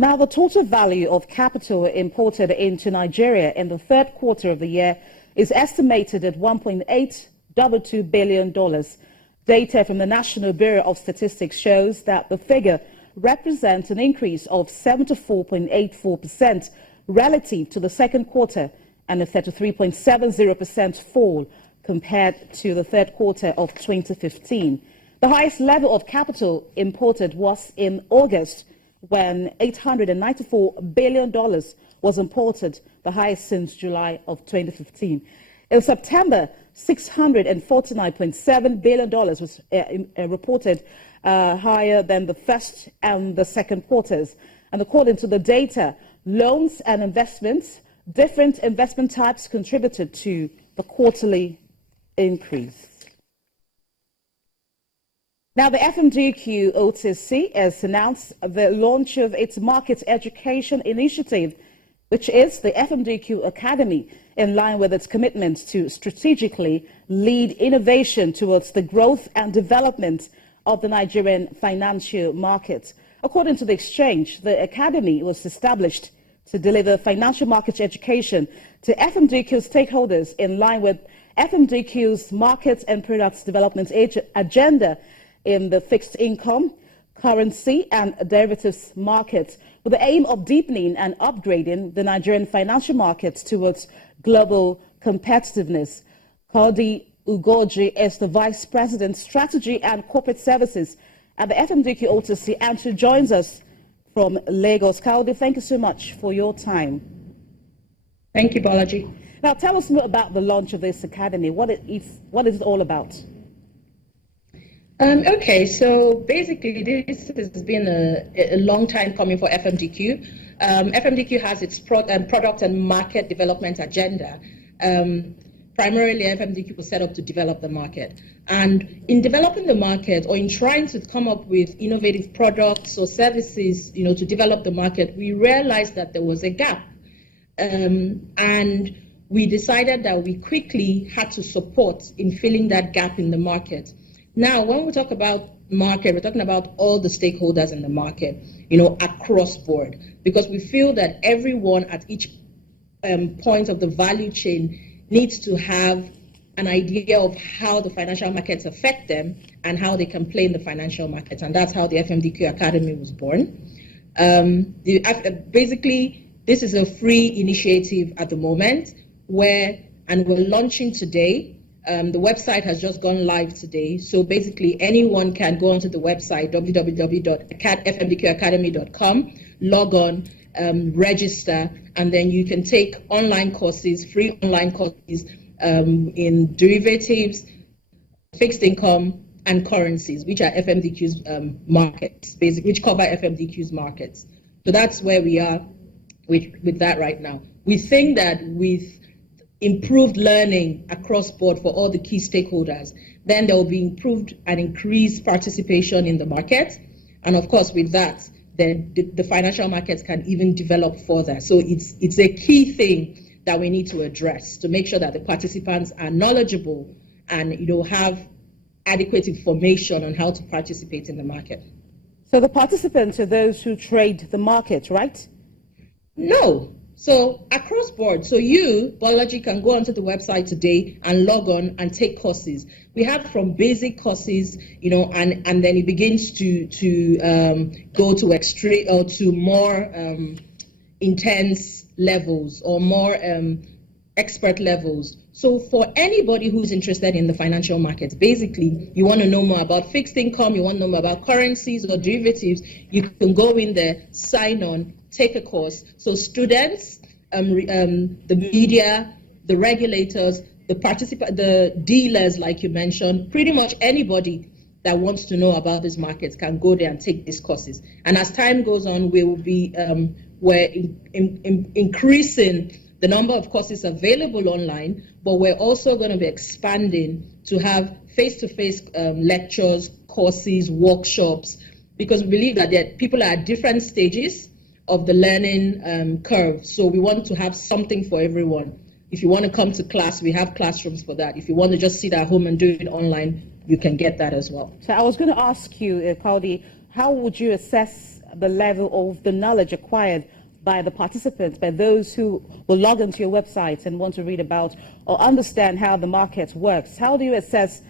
Now, the total value of capital imported into Nigeria in the third quarter of the year is estimated at $1.822 billion. Data from the National Bureau of Statistics shows that the figure represents an increase of 74.84% relative to the second quarter and a 33.70% fall compared to the third quarter of 2015. The highest level of capital imported was in August, when $894 billion was imported, the highest since July of 2015. In September, $649.7 billion was reported, higher than the first and the second quarters. And according to the data, loans and investments, different investment types contributed to the quarterly increase. Now, the FMDQ OTC has announced the launch of its market education initiative, which is the FMDQ Academy, in line with its commitment to strategically lead innovation towards the growth and development of the Nigerian financial market. According to the exchange, the Academy was established to deliver financial market education to FMDQ stakeholders in line with FMDQ's market and products development agenda in the fixed income, currency and derivatives markets, with the aim of deepening and upgrading the Nigerian financial markets towards global competitiveness. Kaldi Ugoji is the Vice President, Strategy and Corporate Services at the FMDQ OTC, and she joins us from Lagos. Kaldi, thank you so much for your time. Thank you, Balaji. Now, tell us more about the launch of this academy. What is it all about? Okay, so basically this has been a long time coming for FMDQ. FMDQ has its product and market development agenda. Primarily, FMDQ was set up to develop the market. And in developing the market, or in trying to come up with innovative products or services, to develop the market, we realized that there was a gap. And we decided that we quickly had to support in filling that gap in the market. Now, when we talk about market, we're talking about all the stakeholders in the market, across board, because we feel that everyone at each point of the value chain needs to have an idea of how the financial markets affect them and how they can play in the financial markets. And that's how the FMDQ Academy was born. Basically, this is a free initiative at the moment and we're launching today. The website has just gone live today. So basically, anyone can go onto the website, www.fmdqacademy.com, log on, register, and then you can take online courses, free online courses in derivatives, fixed income, and currencies, which are FMDQ's markets, basically, which cover FMDQ's markets. So that's where we are with that right now. We think that with improved learning across board for all the key stakeholders, then there will be improved and increased participation in the market. And of course, with that, then the financial markets can even develop further. So it's a key thing that we need to address to make sure that the participants are knowledgeable and have adequate information on how to participate in the market. So the participants are those who trade the market, right? No. So across board, so you, Balaji, can go onto the website today and log on and take courses. We have from basic courses, and then it begins to go to extreme or to more intense levels or more expert levels. So for anybody who's interested in the financial markets, basically, you want to know more about fixed income, you want to know more about currencies or derivatives, you can go in there, sign on, take a course. So students, the media, the regulators, the dealers, like you mentioned, pretty much anybody that wants to know about these markets can go there and take these courses. And as time goes on, we will be increasing the number of courses available online, but we're also going to be expanding to have face-to-face lectures, courses, workshops, because we believe that people are at different stages of the learning curve. So we want to have something for everyone. If you want to come to class, we have classrooms for that. If you want to just sit at home and do it online, you can get that as well. So I was going to ask you, Kaldi, how would you assess the level of the knowledge acquired by the participants, by those who will log into your website and want to read about or understand how the market works? How do you assess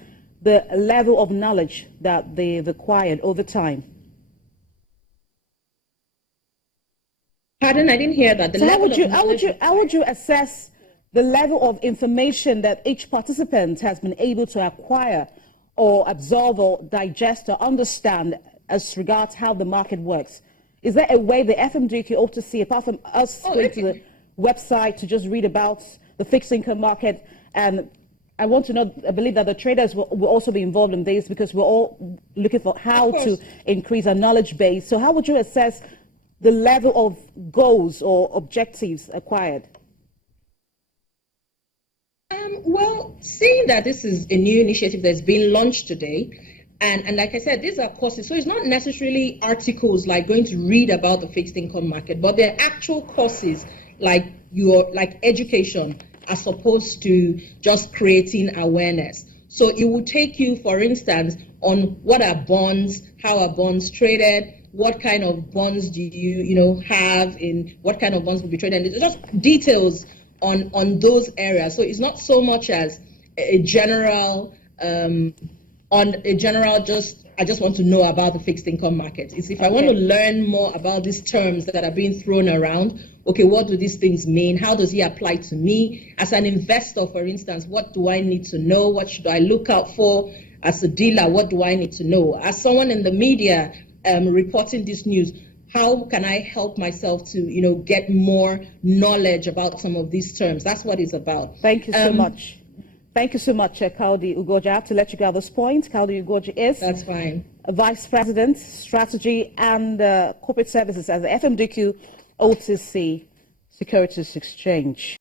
the level of knowledge that they've acquired over time? Pardon, I didn't hear that. So how would you assess the level of information that each participant has been able to acquire or absorb or digest or understand as regards how the market works? Is there a way the FMDQ OTC, apart from us going to the website to just read about the fixed income market? And I want to know, I believe that the traders will also be involved in this, because we're all looking for how to increase our knowledge base. So how would you assess the level of goals or objectives acquired? Well, seeing that this is a new initiative that's being launched today, and like I said, these are courses, so it's not necessarily articles like going to read about the fixed income market, but they're actual courses like education, as opposed to just creating awareness. So it will take you, for instance, on what are bonds, how are bonds traded, what kind of bonds do you have, in what kind of bonds will be traded, and it's just details on those areas. So it's not so much as a general I just want to know about the fixed income market. It's if I want to learn more about these terms that are being thrown around, okay, what do these things mean? How does it apply to me? As an investor, for instance, what do I need to know? What should I look out for? As a dealer, what do I need to know? As someone in the media reporting this news, how can I help myself to, get more knowledge about some of these terms? That's what it's about. Thank you so much. Thank you so much, Kaudi Ugoji. I have to let you go at this point. Kaudi Ugoji is That's fine. Vice President, Strategy and Corporate Services at the FMDQ OTC Securities Exchange.